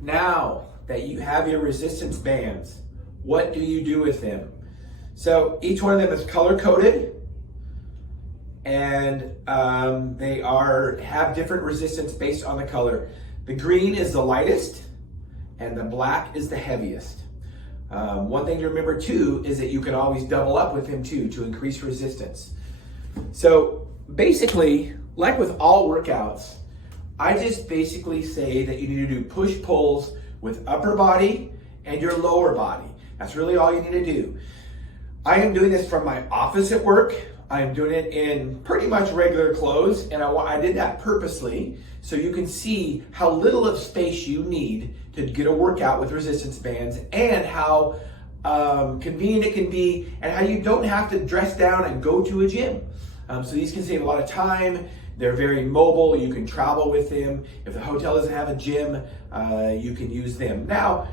Now that you have your resistance bands, what do you do with them? So each one of them is color coded, and they have different resistance based on the color. The green is the lightest, and the black is the heaviest. One thing to remember too is that you can always double up with them too to increase resistance. So basically, like with all workouts, I just basically say that you need to do push-pulls with upper body and your lower body. That's really all you need to do. I am doing this from my office at work. I'm doing it in pretty much regular clothes, and I did that purposely so you can see how little of space you need to get a workout with resistance bands, and how convenient it can be, and how you don't have to dress down and go to a gym. So these can save a lot of time. They're very mobile. You can travel with them. If the hotel doesn't have a gym, you can use them. Now,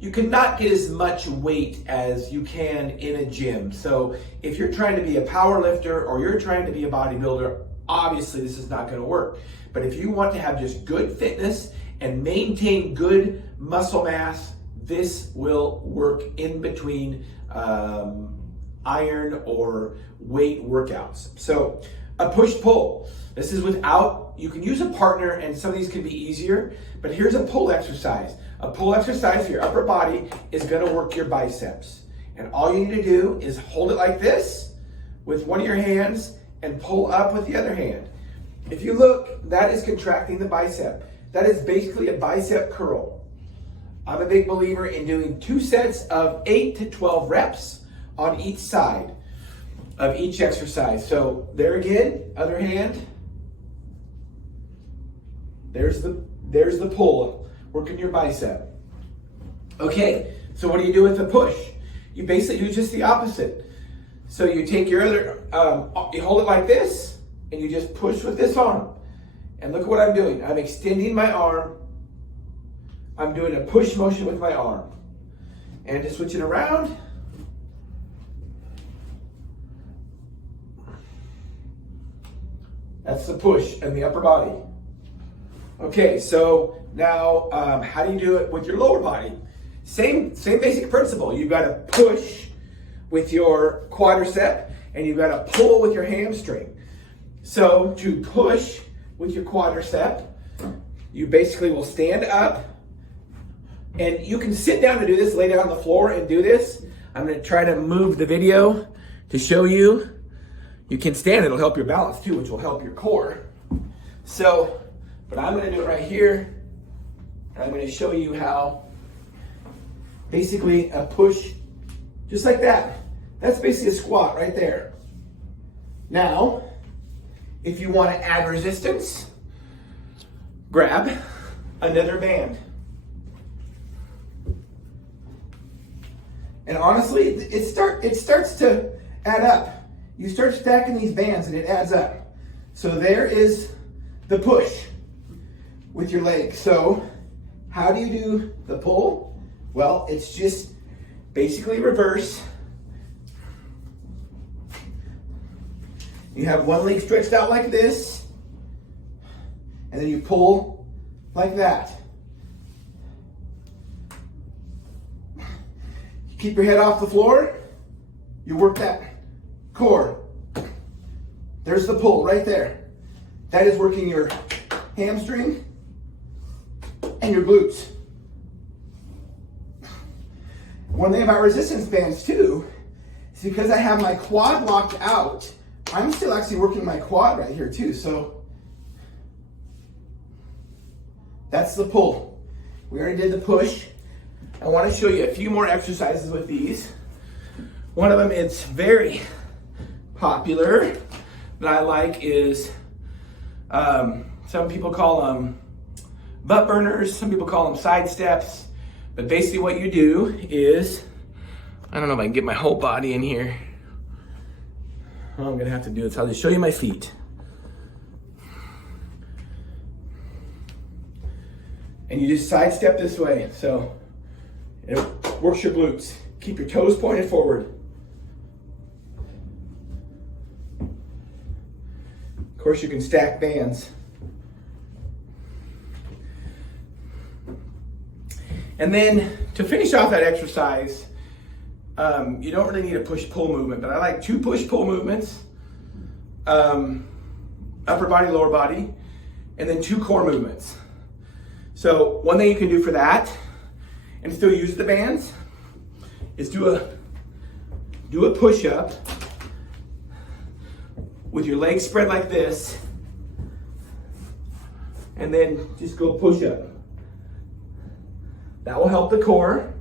you cannot get as much weight as you can in a gym. So if you're trying to be a power lifter or you're trying to be a bodybuilder, obviously this is not going to work. But if you want to have just good fitness and maintain good muscle mass, this will work in between iron or weight workouts. So a push-pull. This is without, you can use a partner, and some of these can be easier, but here's a pull exercise. A pull exercise for your upper body is gonna work your biceps. And all you need to do is hold it like this with one of your hands and pull up with the other hand. If you look, that is contracting the bicep. That is basically a bicep curl. I'm a big believer in doing 2 sets of 8 to 12 reps on each side of each exercise. So there again, other hand. There's the pull, working your bicep. Okay, so what do you do with the push? You basically do just the opposite. So you take your other, you hold it like this, and you just push with this arm. And look at what I'm doing. I'm extending my arm. I'm doing a push motion with my arm. And to switch it around, that's the push in the upper body. Okay, so now how do you do it with your lower body? Same basic principle. You've got to push with your quadricep, and you've got to pull with your hamstring. So to push with your quadricep, you basically will stand up, and you can sit down to do this, lay down on the floor and do this. I'm going to try to move the video to show you. You can stand, it'll help your balance too, which will help your core. So, but I'm going to do it right here, and I'm going to show you how basically a push, just like that. That's basically a squat right there. Now, if you want to add resistance, grab another band. And honestly, it starts to add up. You start stacking these bands and it adds up. So there is the push with your leg. So how do you do the pull? Well, it's just basically reverse. You have one leg stretched out like this, and then you pull like that. You keep your head off the floor, you work that core. There's the pull right there. That is working your hamstring and your glutes. One thing about resistance bands too is because I have my quad locked out, I'm still actually working my quad right here too. So that's the pull. We already did the push. I want to show you a few more exercises with these. One of them, it's very popular, that I like, is some people call them butt burners, some people call them side steps. But basically what you do is, I don't know if I can get my whole body in here. All I'm gonna have to do is I'll just show you my feet. And you just side step this way. So it works your glutes. Keep your toes pointed forward. Of course, you can stack bands. And then to finish off that exercise, you don't really need a push-pull movement, but I like 2 push-pull movements, upper body, lower body, and then 2 core movements. So one thing you can do for that, and still use the bands, is do a push-up with your legs spread like this, and then just go push-up. That will help the core.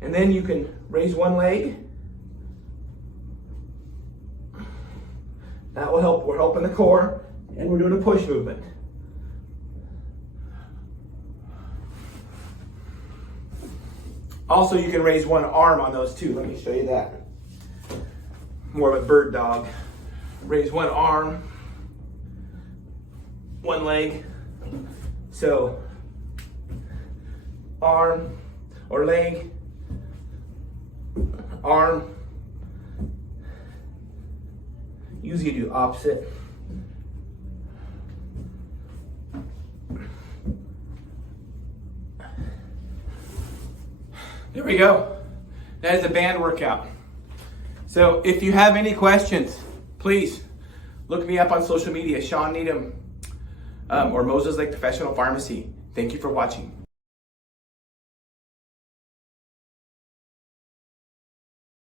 And then you can raise one leg. That will help. We're helping the core, and we're doing a push movement. Also, you can raise one arm on those too. Let me show you that. More of a bird dog. Raise one arm, one leg. So, arm or leg, arm. Usually you do opposite. There we go. That is a band workout. So if you have any questions, please look me up on social media, Shawn Needham or Moses Lake Professional Pharmacy. Thank you for watching.